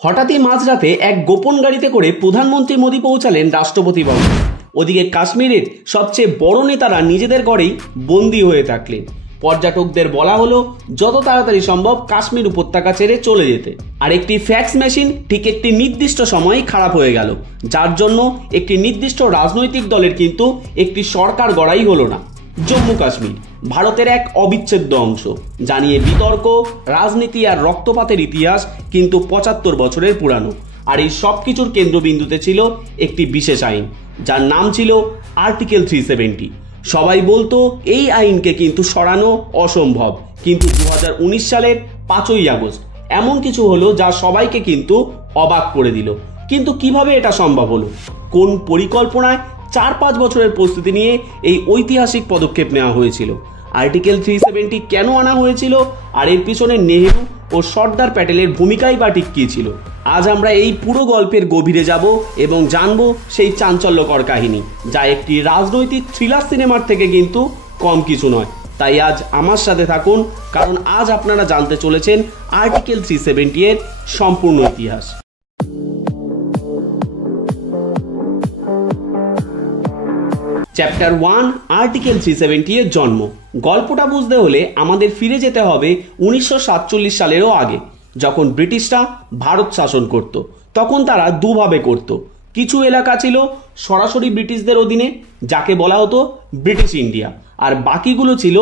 হঠাৎই মাঝরাতে এক গোপন গাড়িতে করে প্রধানমন্ত্রী মোদী পৌঁছালেন রাষ্ট্রপতি ভবনে। ওদিকে কাশ্মীরের সবচেয়ে বড় নেতারা নিজেদের ঘরেই বন্দী হয়ে থাকলেন। পর্যটকদের বলা হলো যত তাড়াতাড়ি সম্ভব কাশ্মীর উপত্যকা ছেড়ে চলে যেতে। আর একটি ফ্যাক্স মেশিন ঠিক একটি নির্দিষ্ট সময়ে খারাপ হয়ে গেল, যার জন্য একটি নির্দিষ্ট রাজনৈতিক দলের কিন্তু একটি সরকার গড়াই হলো না। জম্মু কাশ্মীর ভারতের এক অবিচ্ছেদ্য অংশ, জানিয়ে বিতর্ক, রাজনীতি আর রক্তপাতের ইতিহাস কিন্তু ৭৫ বছরের পুরানো। আর এই সব কিছুর কেন্দ্রবিন্দুতে ছিল একটি বিশেষ আইন, যার নাম ছিল আর্টিকেল 370। সবাই বলতো এই আইনকে কিন্তু সরানো অসম্ভব, কিন্তু 2019 সালের 5ই আগস্ট এমন কিছু হলো যা সবাইকে কিন্তু অবাক করে দিল। কিন্তু কিভাবে এটা সম্ভব হলো? কোন পরিকল্পনায় 4-5 বছরের প্রস্তুতি নিয়ে এই ঐতিহাসিক পদক্ষেপ নেওয়া হয়েছিল? আর্টিকেল 370 কেন আনা হয়েছিল, আর এর পিছনে নেহেরু ও সর্দার প্যাটেলের ভূমিকাই বা ঠিক কী ছিল? আজ আমরা এই পুরো গল্পের গভীরে যাব এবং জানবো সেই চাঞ্চল্যকর কাহিনী, যা একটি রাজনৈতিক থ্রিলার সিনেমার থেকে কিন্তু কম কিছু নয়। তাই আজ আমার সাথে থাকুন, কারণ আজ আপনারা জানতে চলেছেন আর্টিকেল 370 এর সম্পূর্ণ ইতিহাস। চ্যাপ্টার 1, আর্টিকেল 370 এর জন্ম। গল্পটা বুঝতে হলে আমাদের ফিরে যেতে হবে 1947 সালেরও আগে, যখন ব্রিটিশরা ভারত শাসন করত। তখন তারা দুভাবে করত। কিছু এলাকা ছিল সরাসরি ব্রিটিশদের অধীনে, যাকে বলা হতো ব্রিটিশ ইন্ডিয়া, আর বাকিগুলো ছিল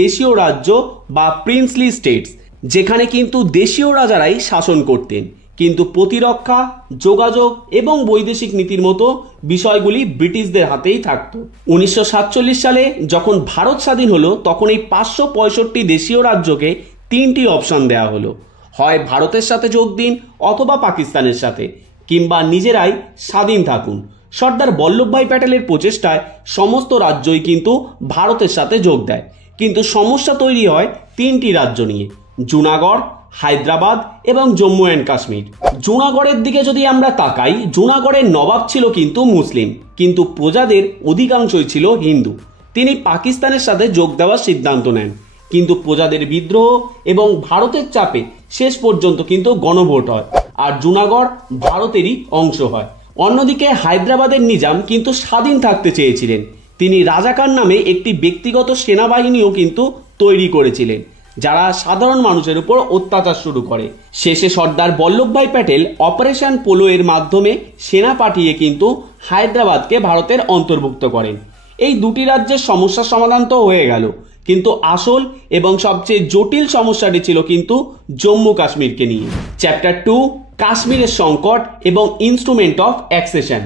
দেশীয় রাজ্য বা প্রিন্সলি স্টেটস, যেখানে কিন্তু দেশীয় রাজারাই শাসন করতেন, কিন্তু প্রতিরক্ষা, যোগাযোগ এবং বৈদেশিক নীতির মতো বিষয়গুলি ব্রিটিশদের হাতেই থাকত। 1947 সালে যখন ভারত স্বাধীন হলো, তখন এই 565 দেশীয় রাজ্যকে 3টি অপশন দেওয়া হলো। হয় ভারতের সাথে যোগ দিন, অথবা পাকিস্তানের সাথে, কিংবা নিজেরাই স্বাধীন থাকুন। সর্দার বল্লভভাই প্যাটেলের প্রচেষ্টায় সমস্ত রাজ্যই কিন্তু ভারতের সাথে যোগ দেয়, কিন্তু সমস্যা তৈরি হয় 3টি রাজ্য নিয়ে: জুনাগড়, হায়দ্রাবাদ এবং জম্মু অ্যান্ড কাশ্মীর। জুনাগড়ের দিকে যদি আমরা তাকাই, জুনাগড়ের নবাব ছিল কিন্তু মুসলিম, কিন্তু প্রজাদের অধিকাংশই ছিল হিন্দু। তিনি পাকিস্তানের সাথে যোগ দেওয়ার সিদ্ধান্ত নেন, কিন্তু প্রজাদের বিদ্রোহ এবং ভারতের চাপে শেষ পর্যন্ত কিন্তু গণভোট হয়, আর জুনাগড় ভারতেরই অংশ হয়। অন্যদিকে হায়দ্রাবাদের নিজাম কিন্তু স্বাধীন থাকতে চেয়েছিলেন। তিনি রাজাকার নামে একটি ব্যক্তিগত সেনাবাহিনীও কিন্তু তৈরি করেছিলেন, যারা সাধারণ মানুষের উপর অত্যাচার শুরু করে। শেষে সর্দার বল্লভভাই প্যাটেল অপারেশন পোলো এর মাধ্যমে সেনা পাঠিয়ে কিন্তু হায়দ্রাবাদকে ভারতের অন্তর্ভুক্ত করেন। এই দুটি রাজ্যের সমস্যার সমাধান তো হয়ে গেল, কিন্তু আসল এবং সবচেয়ে জটিল সমস্যাটি ছিল কিন্তু জম্মু কাশ্মীরকে নিয়ে। চ্যাপ্টার 2, কাশ্মীরের সংকট এবং ইনস্ট্রুমেন্ট অফ অ্যাক্সেশন।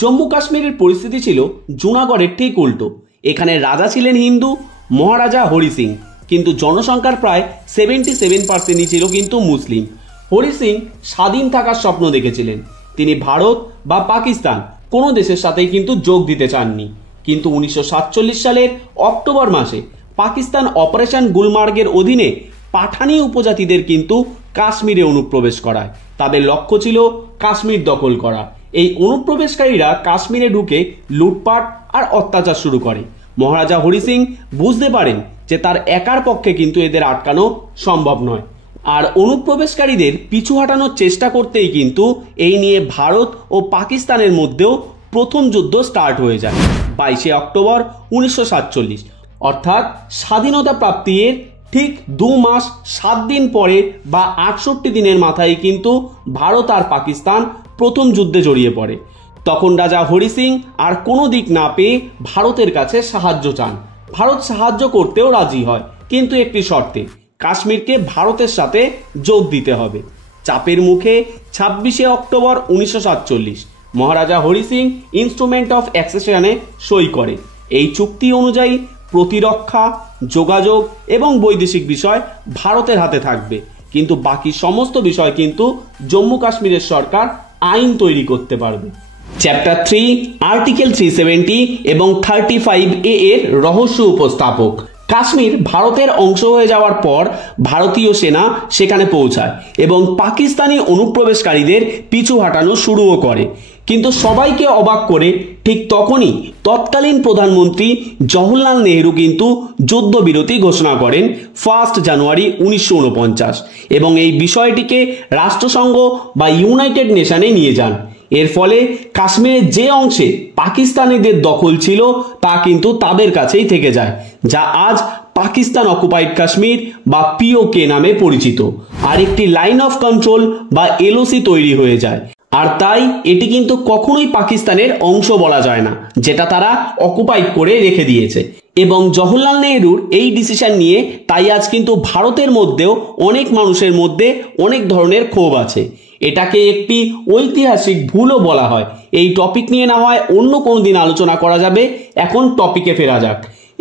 জম্মু কাশ্মীরের পরিস্থিতি ছিল জুনাগড়ের ঠিক উল্টো। এখানে রাজা ছিলেন হিন্দু, মহারাজা হরি সিং, কিন্তু জনসংখ্যার প্রায় 77% ছিল কিন্তু মুসলিম। হরি সিং স্বাধীন থাকার স্বপ্ন দেখেছিলেন। তিনি ভারত বা পাকিস্তান কোনো দেশের সাথেই কিন্তু যোগ দিতে চাননি। কিন্তু 1947 সালের অক্টোবর মাসে পাকিস্তান অপারেশন গুলমার্গের অধীনে পাঠানি উপজাতিদের কিন্তু কাশ্মীরে অনুপ্রবেশ করায়। তাদের লক্ষ্য ছিল কাশ্মীর দখল করা। এই অনুপ্রবেশকারীরা কাশ্মীরে ঢুকে লুটপাট আর অত্যাচার শুরু করে। মহারাজা হরি সিং বুঝতে পারেন যে তার একার পক্ষে কিন্তু এদের আটকানো সম্ভব নয়, আর অনুপ্রবেশকারীদের পিছু হাঁটানোর চেষ্টা করতেই কিন্তু এই নিয়ে ভারত ও পাকিস্তানের মধ্যেও প্রথম যুদ্ধ স্টার্ট হয়ে যায় 22শে অক্টোবর 1947, অর্থাৎ স্বাধীনতা প্রাপ্তির ঠিক 2 মাস 7 দিন পরে বা 68 দিনের মাথায় কিন্তু ভারত আর পাকিস্তান প্রথম যুদ্ধে জড়িয়ে পড়ে। তখন রাজা হরি সিং আর কোনো দিক না পেয়ে ভারতের কাছে সাহায্য চান। ভারত সাহায্য করতেও রাজি হয়, কিন্তু একটি শর্তে: কাশ্মীরকে ভারতের সাথে যোগ দিতে হবে। চাপের মুখে 26শে October 1947 Maharaja Hari Singh instrument of অ্যাক্সেশনে সই করে। এই চুক্তি অনুযায়ী প্রতিরক্ষা, যোগাযোগ এবং বৈদেশিক বিষয় ভারতের হাতে থাকবে, কিন্তু বাকি সমস্ত বিষয় কিন্তু জম্মু কাশ্মীরের সরকার আইন তৈরি করতে পারবে। চ্যাপ্টার 3, আর্টিকেল 370 এবং 35A এর রহস্য উপস্থাপক। কাশ্মীর ভারতের অংশ হয়ে যাওয়ার পর ভারতীয় সেনা সেখানে পৌঁছায় এবং পাকিস্তানি অনুপ্রবেশকারীদের পিছু হাঁটানো শুরুও করে। কিন্তু সবাইকে অবাক করে ঠিক তখনই তৎকালীন প্রধানমন্ত্রী জওহরলাল নেহরু কিন্তু যুদ্ধবিরতি ঘোষণা করেন 1 জানুয়ারি 1949 এবং এই বিষয়টিকে রাষ্ট্রসংঘ বা ইউনাইটেড নেশনে নিয়ে যান। এর ফলে কাশ্মীরের যে অংশে পাকিস্তানিদের দখল ছিল তা কিন্তু তাদের কাছেই থেকে যায়, যা আজ পাকিস্তান অকুপাইড কাশ্মীর বা পিওকে নামে পরিচিত। আর একটি লাইন অফ কন্ট্রোল বা এলওসি তৈরি হয়ে যায়। আর তাই এটি কিন্তু কখনোই পাকিস্তানের অংশ বলা যায় না, যেটা তারা অকুপাইড করে রেখে দিয়েছে। এবং জওহরলাল নেহরুর এই ডিসিশন নিয়ে তাই আজ কিন্তু ভারতের মধ্যেও অনেক মানুষের মধ্যে অনেক ধরনের ক্ষোভ আছে। এটাকে একটি ঐতিহাসিক ভুলও বলা হয়। এই টপিক নিয়ে না হয় অন্য কোনো দিন আলোচনা করা যাবে, এখন টপিকে ফেরা যাক।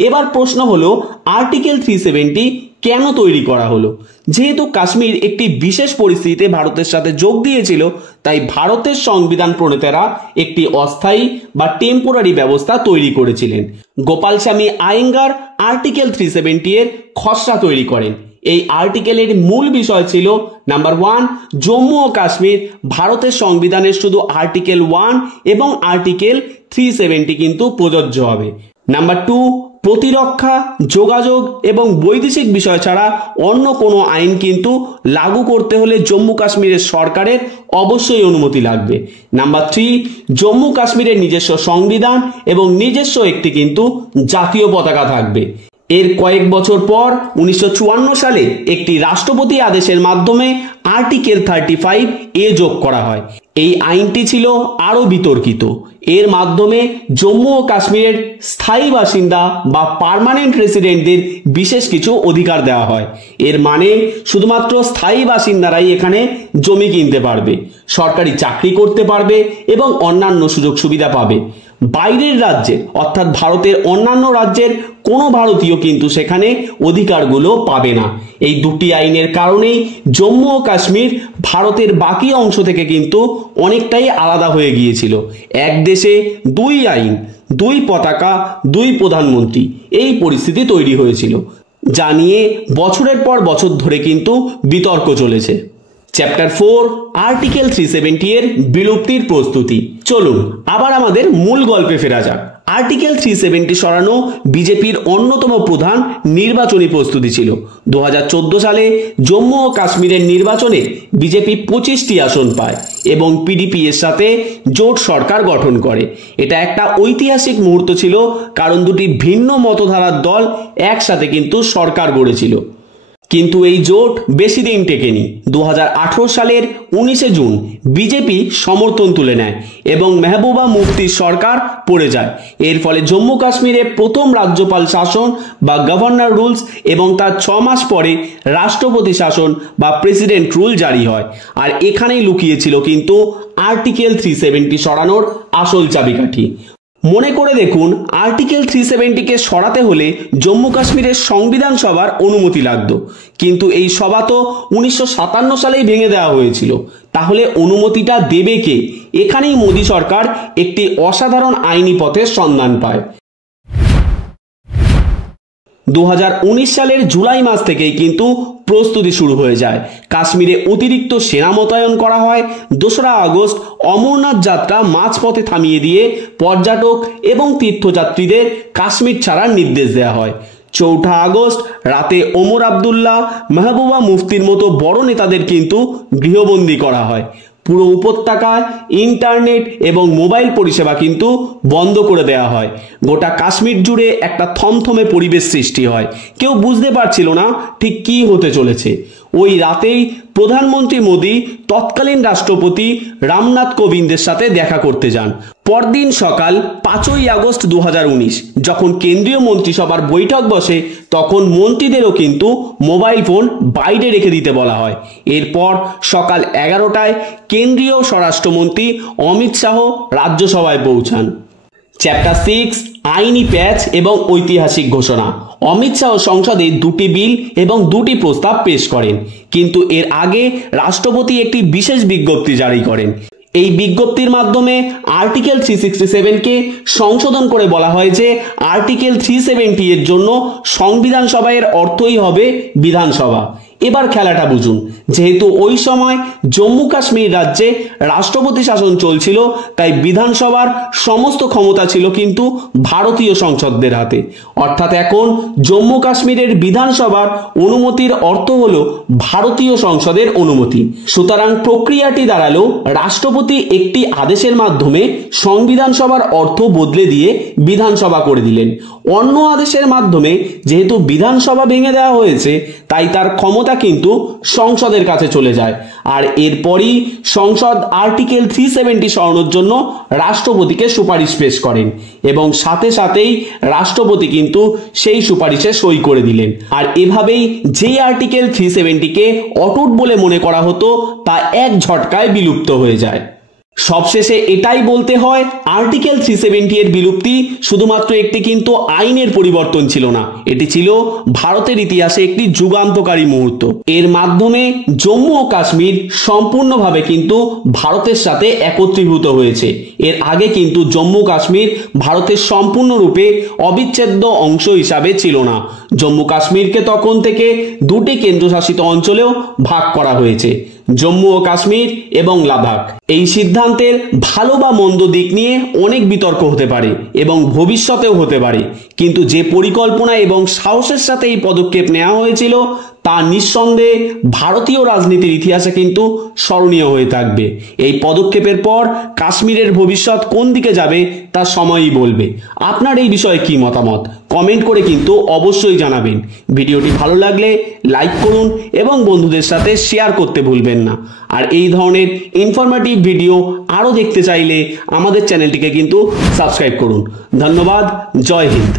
এবার প্রশ্ন হলো, আর্টিকেল 370 কেন তৈরি করা হলো? যেহেতু কাশ্মীর একটি বিশেষ পরিস্থিতিতে ভারতের সাথে যোগ দিয়েছিল, তাই ভারতের সংবিধান প্রণেতারা একটি অস্থায়ী বা টেম্পোরারি ব্যবস্থা তৈরি করেছিলেন। গোপাল স্বামী আয়েঙ্গার আর্টিকেল 370 এর খসড়া তৈরি করেন। এই আর্টিকেলের মূল বিষয় ছিল নাম্বার 1, জম্মু ও কাশ্মীর ভারতের সংবিধানের শুধু আর্টিকেল 1 এবং আর্টিকেল 370 কিন্তু প্রযোজ্য হবে। নাম্বার 2, প্রতিরক্ষা, যোগাযোগ এবং বৈদেশিক বিষয় ছাড়া অন্য কোনো আইন কিন্তু লাগু করতে হলে জম্মু কাশ্মীরের সরকারের অবশ্যই অনুমতি লাগবে। নাম্বার 3, জম্মু কাশ্মীরের নিজস্ব সংবিধান এবং নিজস্ব একটি কিন্তু জাতীয় পতাকা থাকবে। এর কয়েক বছর পর 1954 সালে একটি রাষ্ট্রপতি আদেশের মাধ্যমে আর্টিকেল 35 এ যোগ করা হয়। এই আইনটি ছিল আরো বিতর্কিত। এর মাধ্যমে জম্মু ও কাশ্মীরের স্থায়ী বাসিন্দা বা পার্মানেন্ট রেসিডেন্টদের বিশেষ কিছু অধিকার দেওয়া হয়। এর মানে শুধুমাত্র স্থায়ী বাসিন্দারাই এখানে জমি কিনতে পারবে, সরকারি চাকরি করতে পারবে এবং অন্যান্য সুযোগ সুবিধা পাবে। বাইরের রাজ্যের অর্থাৎ ভারতের অন্যান্য রাজ্যের কোনো ভারতীয় কিন্তু সেখানে অধিকারগুলো পাবে না। এই দুটি আইনের কারণেই জম্মু ও কাশ্মীর ভারতের বাকি অংশ থেকে কিন্তু অনেকটাই আলাদা হয়ে গিয়েছিল। এক দেশে দুই আইন, দুই পতাকা, দুই প্রধানমন্ত্রী, এই পরিস্থিতি তৈরি হয়েছিল, যা নিয়ে বছরের পর বছর ধরে কিন্তু বিতর্ক চলেছে। চ্যাপ্টার 4, আর্টিকেল 370 এর বিলুপ্তির প্রস্তুতি। চলুন আবার আমাদের মূল গল্পে ফেরা যাক। আর্টিকেল 370 সরানো বিজেপির অন্যতম প্রধান নির্বাচনী প্রস্তুতি ছিল। 2014 সালে জম্মু ও কাশ্মীরের নির্বাচনে বিজেপি 25টি আসন পায় এবং পিডিপি এর সাথে জোট সরকার গঠন করে। এটা একটা ঐতিহাসিক মুহূর্ত ছিল, কারণ দুটি ভিন্ন মতধারার দল একসাথে কিন্তু সরকার গড়েছিল। কিন্তু এই জোট বেশি দিন টেকেনি। 2018 সালের 19 জুন বিজেপি সমর্থন তুলে নেয় এবং মেহবুবা মুফতির সরকার পড়ে যায়। এর ফলে জম্মু কাশ্মীরে প্রথম রাজ্যপাল শাসন বা গভর্নর রুলস এবং তার 6 মাস পরে রাষ্ট্রপতি শাসন বা প্রেসিডেন্ট রুল জারি হয়। আর এখানেই লুকিয়েছিল কিন্তু আর্টিকেল 370 সরানোর আসল চাবিকাঠি। মনে করে দেখুন, আর্টিকেল 370 সরাতে হলে জম্মু কাশ্মীরের সংবিধান সভার অনুমতি লাগতো, কিন্তু এই সভা তো 1957 সালেই ভেঙে দেওয়া হয়েছিল। তাহলে অনুমতিটা দেবে কে? এখানেই মোদী সরকার একটি অসাধারণ আইনি পথের সন্ধান পায়। 2019 সালের জুলাই মাস থেকেই কিন্তু প্রস্তুতি শুরু হয়ে যায়। কাশ্মীরে অতিরিক্ত সেনা মোতায়েন করা হয়। 2রা আগস্ট অমরনাথ যাত্রা মাঝপথে থামিয়ে দিয়ে পর্যটক এবং তীর্থযাত্রীদের কাশ্মীর ছাড়ার নির্দেশ দেওয়া হয়। 4 আগস্ট রাতে ওমর আবদুল্লাহ, মেহবুবা মুফতির মতো বড় নেতাদের কিন্তু গৃহবন্দী করা হয়। পুরো উপত্যকায় ইন্টারনেট এবং মোবাইল পরিষেবা কিন্তু বন্ধ করে দেওয়া হয়। গোটা কাশ্মীর জুড়ে একটা থমথমে পরিবেশ সৃষ্টি হয়। কেউ বুঝতে পারছিল না ঠিক কি হতে চলেছে। ওই রাতেই প্রধানমন্ত্রী মোদী তৎকালীন রাষ্ট্রপতি রামনাথ কোবিন্দের সাথে দেখা করতে যান। পরদিন সকাল 5 আগস্ট 2019 যখন কেন্দ্রীয় মন্ত্রিসভার বৈঠক বসে, তখন মন্ত্রীদেরও কিন্তু মোবাইল ফোন বাইরে রেখে দিতে বলা হয়। এরপর সকাল 11টায় কেন্দ্রীয় স্বরাষ্ট্রমন্ত্রী অমিত শাহ রাজ্যসভায় পৌঁছান। চ্যাপ্টার 6, আইনি প্যাচ এবং ঐতিহাসিক ঘোষণা। অমিত শাহ সংসদে 2টি বিল এবং 2টি প্রস্তাব পেশ করেন, কিন্তু এর আগে রাষ্ট্রপতি একটি বিশেষ বিজ্ঞপ্তি জারি করেন। এই বিজ্ঞপ্তির মাধ্যমে আর্টিকেল 367 সংশোধন করে বলা হয় যে আর্টিকেল 370 এর জন্য সংবিধান সভা এর অর্থই হবে বিধানসভা। এবার খেলাটা বুঝুন। যেহেতু ওই সময় জম্মু কাশ্মীর রাজ্যে রাষ্ট্রপতি শাসন চলছিল, তাই বিধানসভার সমস্ত ক্ষমতা ছিল কিন্তু ভারতীয় সংসদদের হাতে। অর্থাৎ এখন জম্মু কাশ্মীরের বিধানসভার অনুমতির অর্থ হলো ভারতীয় সংসদের অনুমতি। সুতরাং প্রক্রিয়াটি দাঁড়ালো রাষ্ট্রপতি একটি আদেশের মাধ্যমে সংবিধান সভার অর্থ বদলে দিয়ে বিধানসভা করে দিলেন। অন্য আদেশের মাধ্যমে যেহেতু বিধানসভা ভেঙে দেওয়া হয়েছে, তাই তার ক্ষমতা কিন্তু সংসদের কাছে চলে যায়। আর এরপরই সংসদ আর্টিকেল 370 সরানোর জন্য রাষ্ট্রপতিকে সুপারিশ পেশ করেন এবং সাথে সাথেই রাষ্ট্রপতি কিন্তু সেই সুপারিশে সই করে দিলেন। আর এভাবেই যে আর্টিকেল 370কে অটুট বলে মনে করা হতো, তা এক ঝটকায় বিলুপ্ত হয়ে যায়। সবশেষে এটাই বলতে হয়, আর্টিকেল 370 এর বিলুপ্তি শুধুমাত্র একটি কিন্তু আইনের পরিবর্তন ছিল না, এটি ছিল ভারতের ইতিহাসে একটি যুগান্তকারী মুহূর্ত। এর মাধ্যমে জম্মু ও কাশ্মীর সম্পূর্ণভাবে কিন্তু ভারতের সাথে একত্রীভূত হয়েছে। এর আগে কিন্তু জম্মু কাশ্মীর ভারতের সম্পূর্ণরূপে অবিচ্ছেদ্য অংশ হিসাবে ছিল না। জম্মু কাশ্মীরকে তখন থেকে দুটি কেন্দ্রশাসিত অঞ্চলেও ভাগ করা হয়েছে, জম্মু ও কাশ্মীর এবং লাদাখ। এই সিদ্ধান্তের ভালো বা মন্দ দিক নিয়ে অনেক বিতর্ক হতে পারে এবং ভবিষ্যতেও হতে পারে, কিন্তু যে পরিকল্পনা এবং সাহসের সাথে এই পদক্ষেপ নেওয়া হয়েছিল তা নিঃসন্দেহে ভারতীয় রাজনীতির ইতিহাসে কিন্তু স্মরণীয় হয়ে থাকবে। এই পদক্ষেপের পর কাশ্মীরের ভবিষ্যৎ কোন দিকে যাবে তা সময়ই বলবে। আপনার এই বিষয়ে কি মতামত কমেন্ট করে কিন্তু অবশ্যই জানাবেন। ভিডিওটি ভালো লাগলে লাইক করুন এবং বন্ধুদের সাথে শেয়ার করতে ভুলবেন না। আর এই ধরনের ইনফরমেটিভ ভিডিও আরও দেখতে চাইলে আমাদের চ্যানেলটিকে কিন্তু সাবস্ক্রাইব করুন। ধন্যবাদ। জয় হিন্দ।